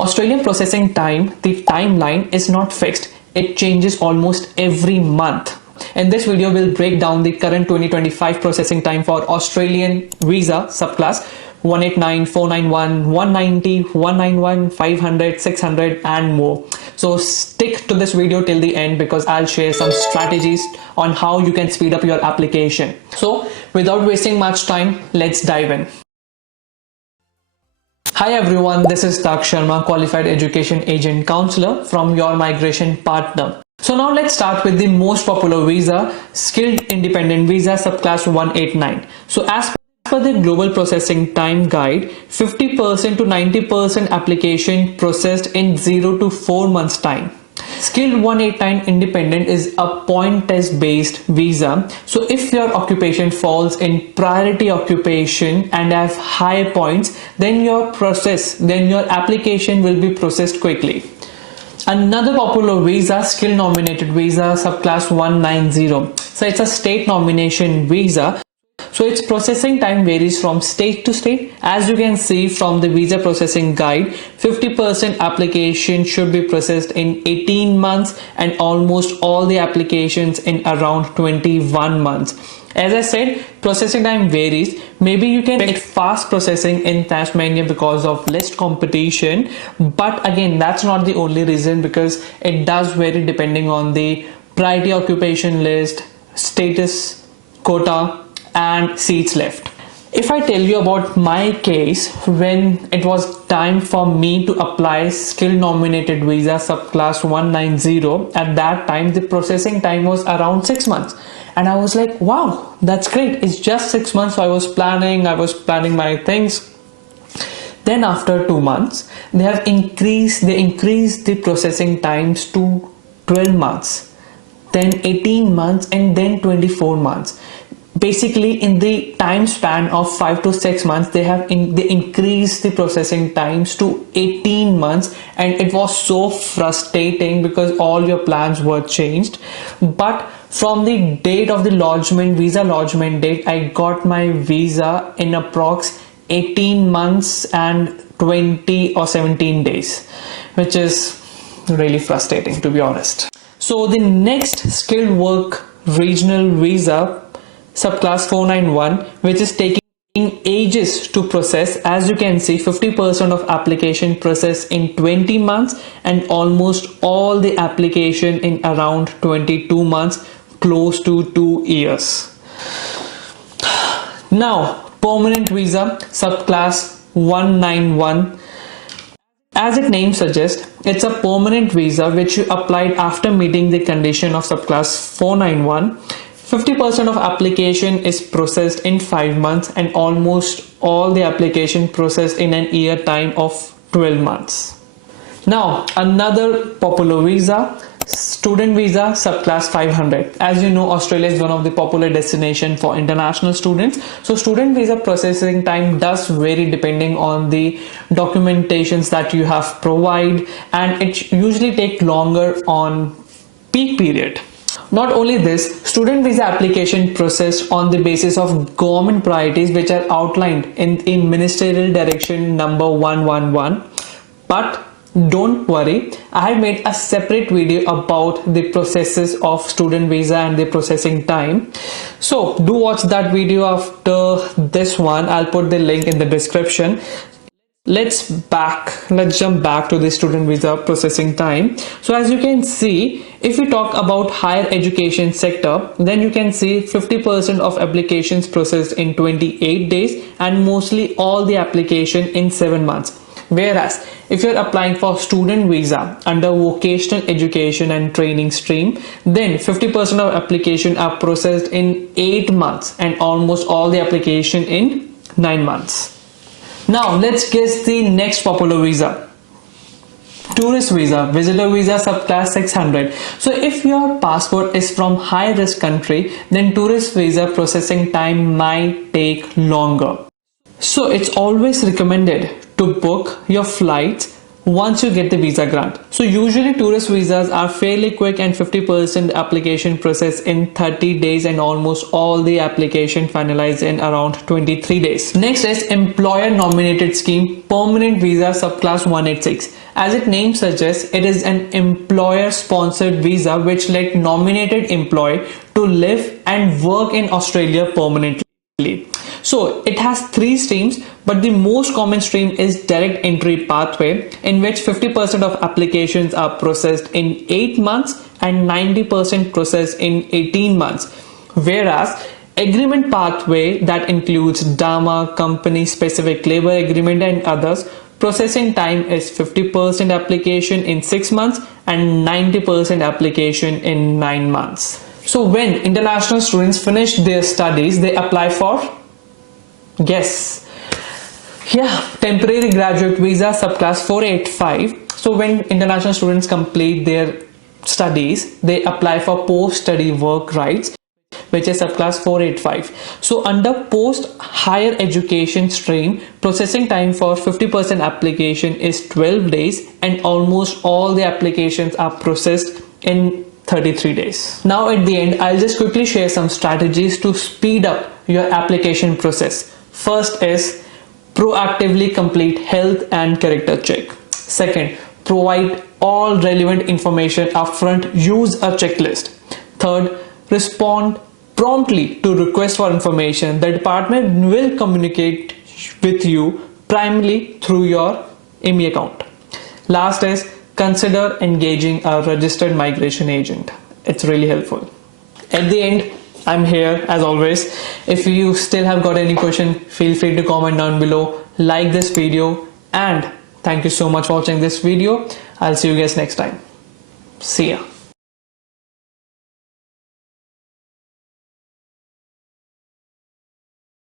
Australian processing time, the timeline is not fixed. It changes almost every month. In this video, we'll break down the current 2025 processing time for Australian visa subclass 189, 491, 190, 191, 500, 600 and more. So stick to this video till the end because I'll share some strategies on how you can speed up your application. So without wasting much time, let's dive in. Hi everyone, this is Tak Sharma, Qualified Education Agent Counselor from your migration partner. So now let's start with the most popular visa, Skilled Independent Visa subclass 189. So as per the Global Processing Time Guide, 50% to 90% application processed in 0 to 4 months time. Skilled 189 Independent is a point test based visa. So if your occupation falls in priority occupation and have high points, then your application will be processed quickly. Another popular visa, Skill Nominated Visa subclass 190. So it's a state nomination visa. So its processing time varies from state to state. As you can see from the visa processing guide, 50% application should be processed in 18 months and almost all the applications in around 21 months. As I said, processing time varies. Maybe you can get fast processing in Tasmania because of less competition, but again, that's not the only reason because it does vary depending on the priority occupation list, status, quota and seats left. If I tell you about my case, when it was time for me to apply Skill Nominated Visa subclass 190, at that time the processing time was around 6 months. And I was like, wow, that's great. It's just 6 months. So I was planning my things. Then after 2 months, they increased the processing times to 12 months, then 18 months and then 24 months. Basically in the time span of 5 to 6 months, they increased the processing times to 18 months, and it was so frustrating because all your plans were changed. But from the date of the visa lodgement date, I got my visa in approx 18 months and 20 or 17 days, which is really frustrating to be honest. So the next skilled work regional visa subclass 491, which is taking ages to process. As you can see, 50% of application processed in 20 months and almost all the application in around 22 months, close to 2 years. Now, permanent visa subclass 191. As its name suggests, it's a permanent visa which you applied after meeting the condition of subclass 491. 50% of application is processed in 5 months and almost all the application processed in an year time of 12 months. Now, another popular visa, student visa subclass 500. As you know, Australia is one of the popular destinations for international students. So student visa processing time does vary depending on the documentations that you have provided, and it usually takes longer on peak period. Not only this, student visa application processed on the basis of government priorities which are outlined in Ministerial Direction number 111. But don't worry, I have made a separate video about the processes of student visa and the processing time. So do watch that video after this one. I'll put the link in the description. Let's jump back to the student visa processing time. So as you can see, if we talk about higher education sector, then you can see 50% of applications processed in 28 days and mostly all the application in 7 months. Whereas if you're applying for student visa under vocational education and training stream, then 50% of application are processed in 8 months and almost all the application in 9 months. Now let's guess the next popular visa. Tourist visa, visitor visa subclass 600. So if your passport is from high risk country, then tourist visa processing time might take longer. So it's always recommended to book your flights once you get the visa grant. So usually tourist visas are fairly quick and 50% application process in 30 days and almost all the application finalized in around 23 days. Next is employer nominated scheme permanent visa subclass 186. As its name suggests, it is an employer sponsored visa which let nominated employee to live and work in Australia permanently. So it has three streams, but the most common stream is direct entry pathway, in which 50% of applications are processed in 8 months and 90% processed in 18 months. Whereas agreement pathway, that includes DAMA, company specific labor agreement and others, processing time is 50% application in 6 months and 90% application in 9 months. So when international students finish their studies, they apply for, guess, temporary graduate visa subclass 485. So when international students complete their studies, they apply for post-study work rights, which is subclass 485. So under post higher education stream, processing time for 50% application is 12 days and almost all the applications are processed in 33 days. Now at the end, I'll just quickly share some strategies to speed up your application process. First is proactively complete health and character check. Second, provide all relevant information upfront, use a checklist. Third, respond promptly to requests for information. The department will communicate with you primarily through your IME account. Last is consider engaging a registered migration agent. It's really helpful. At the end, I'm here as always. If you still have got any question, feel free to comment down below, like this video, and thank you so much for watching this video. I'll see you guys next time. See ya.